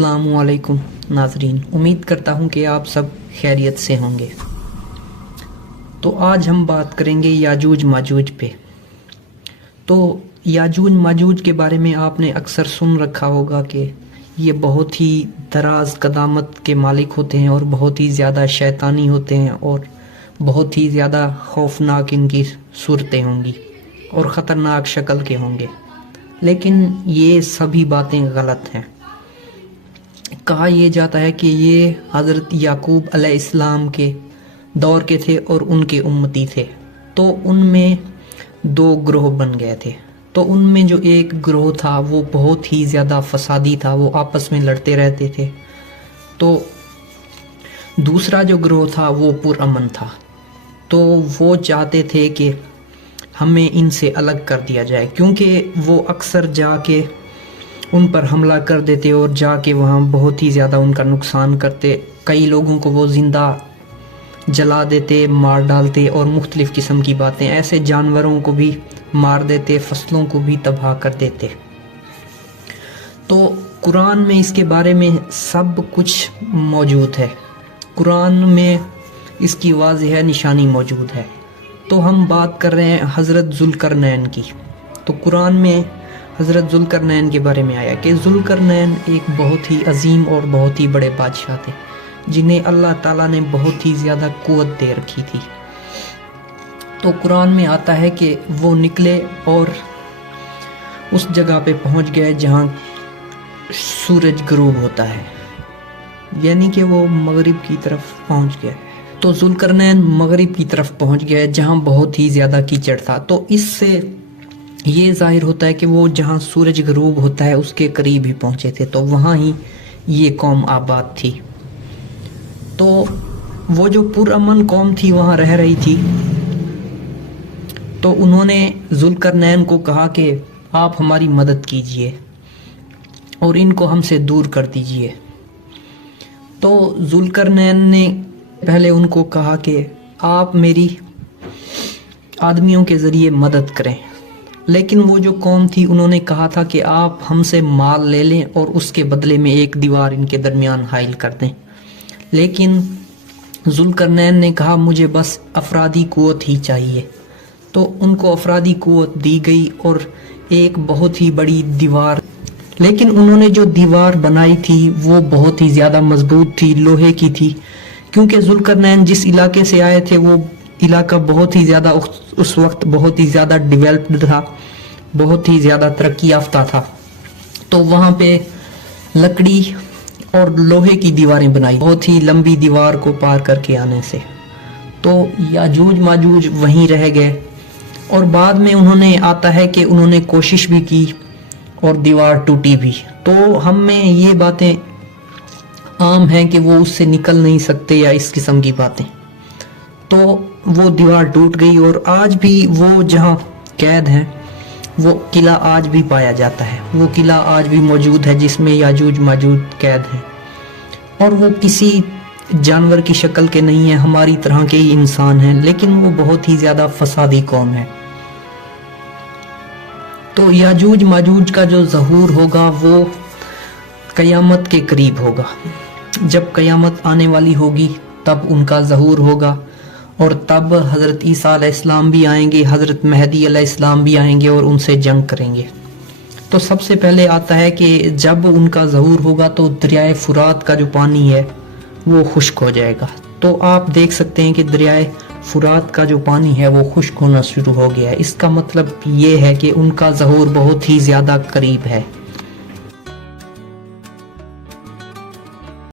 अस्सलाम वालेकुम नाजरीन, उम्मीद करता हूँ कि आप सब खैरियत से होंगे। तो आज हम बात करेंगे याजूज माजूज पे। तो याजूज माजूज के बारे में आपने अक्सर सुन रखा होगा कि ये बहुत ही दराज कदामत के मालिक होते हैं और बहुत ही ज़्यादा शैतानी होते हैं और बहुत ही ज़्यादा खौफनाक इनकी सूरतें होंगी और ख़तरनाक शक्ल के होंगे। लेकिन ये सभी बातें गलत हैं। कहा यह जाता है कि ये हज़रत याकूब अलैहिस्सलाम के दौर के थे और उनके उम्मती थे। तो उनमें दो ग्रोह बन गए थे। तो उनमें जो एक ग्रोह था वो बहुत ही ज़्यादा फसादी था, वो आपस में लड़ते रहते थे। तो दूसरा जो ग्रोह था वो पुरअमन था। तो वो चाहते थे कि हमें इनसे अलग कर दिया जाए, क्योंकि वो अक्सर जाके उन पर हमला कर देते और जाके वहाँ बहुत ही ज़्यादा उनका नुकसान करते। कई लोगों को वो ज़िंदा जला देते, मार डालते और मुख्तलिफ़ किस्म की बातें, ऐसे जानवरों को भी मार देते, फसलों को भी तबाह कर देते। तो कुरान में इसके बारे में सब कुछ मौजूद है, कुरान में इसकी वाज़ेह निशानी मौजूद है। तो हम बात कर रहे हैं हज़रत ज़ुल्करनैन की। तो कुरान में हज़रत ज़ुल्करनैन के बारे में आया कि ज़ुल्करनैन एक बहुत ही अजीम और बहुत ही बड़े बादशाह थे, जिन्हें अल्लाह ताला ने बहुत ही ज़्यादा क़ुव्वत दे रखी थी। तो कुरान में आता है कि वो निकले और उस जगह पे पहुंच गए जहां सूरज गुरूब होता है, यानी कि वो मगरिब की तरफ पहुंच गए। तो ज़ुल्करनैन मगरिब की तरफ पहुंच गए जहां बहुत ही ज़्यादा कीचड़ था। तो इससे ये ज़ाहिर होता है कि वो जहां सूरज गुरूब होता है उसके करीब ही पहुंचे थे। तो वहाँ ही ये कौम आबाद थी। तो वो जो पुरअमन कौम थी वहाँ रह रही थी। तो उन्होंने ज़ुल्करनैन को कहा कि आप हमारी मदद कीजिए और इनको हमसे दूर कर दीजिए। तो ज़ुल्करनैन ने पहले उनको कहा कि आप मेरी आदमियों के ज़रिए मदद करें, लेकिन वो जो कौम थी उन्होंने कहा था कि आप हमसे माल ले लें और उसके बदले में एक दीवार इनके दरमियान हाइल कर दें। लेकिन ज़ुल्करनैन ने कहा मुझे बस अफरादी क़ुव्वत ही चाहिए। तो उनको अफरादी क़ुव्वत दी गई और एक बहुत ही बड़ी दीवार, लेकिन उन्होंने जो दीवार बनाई थी वो बहुत ही ज़्यादा मजबूत थी, लोहे की थी, क्योंकि ज़ुल्करनैन जिस इलाके से आए थे वो इलाका बहुत ही ज़्यादा उस वक्त बहुत ही ज़्यादा डेवलप्ड था, बहुत ही ज़्यादा तरक्की याफ्ता था। तो वहाँ पे लकड़ी और लोहे की दीवारें बनाई, बहुत ही लंबी दीवार को पार करके आने से। तो याजूज माजूज वहीं रह गए और बाद में उन्होंने आता है कि उन्होंने कोशिश भी की और दीवार टूटी भी। तो हम में ये बातें आम हैं कि वो उससे निकल नहीं सकते या इस किस्म की बातें। तो वो दीवार टूट गई और आज भी वो जहाँ कैद हैं वो किला आज भी पाया जाता है। वो किला आज भी मौजूद है जिसमें याजूज माजूज कैद हैं और वो किसी जानवर की शक्ल के नहीं है, हमारी तरह के ही इंसान हैं, लेकिन वो बहुत ही ज़्यादा फसादी कौम है। तो याजूज माजूज का जो ज़हूर होगा वो क़यामत के करीब होगा। जब क़यामत आने वाली होगी तब उनका ज़हूर होगा और तब हज़रत ईसा अलैहिस्सलाम भी आएंगे, हज़रत महदी अलैहिस्सलाम भी आएंगे और उनसे जंग करेंगे। तो सबसे पहले आता है कि जब उनका ज़हूर होगा तो दरियाए फुरात का जो पानी है वो खुश्क हो जाएगा। तो आप देख सकते हैं कि दरियाए फुरात का जो पानी है वो खुश्क होना शुरू हो गया है। इसका मतलब ये है कि उनका ज़हूर बहुत ही ज़्यादा करीब है।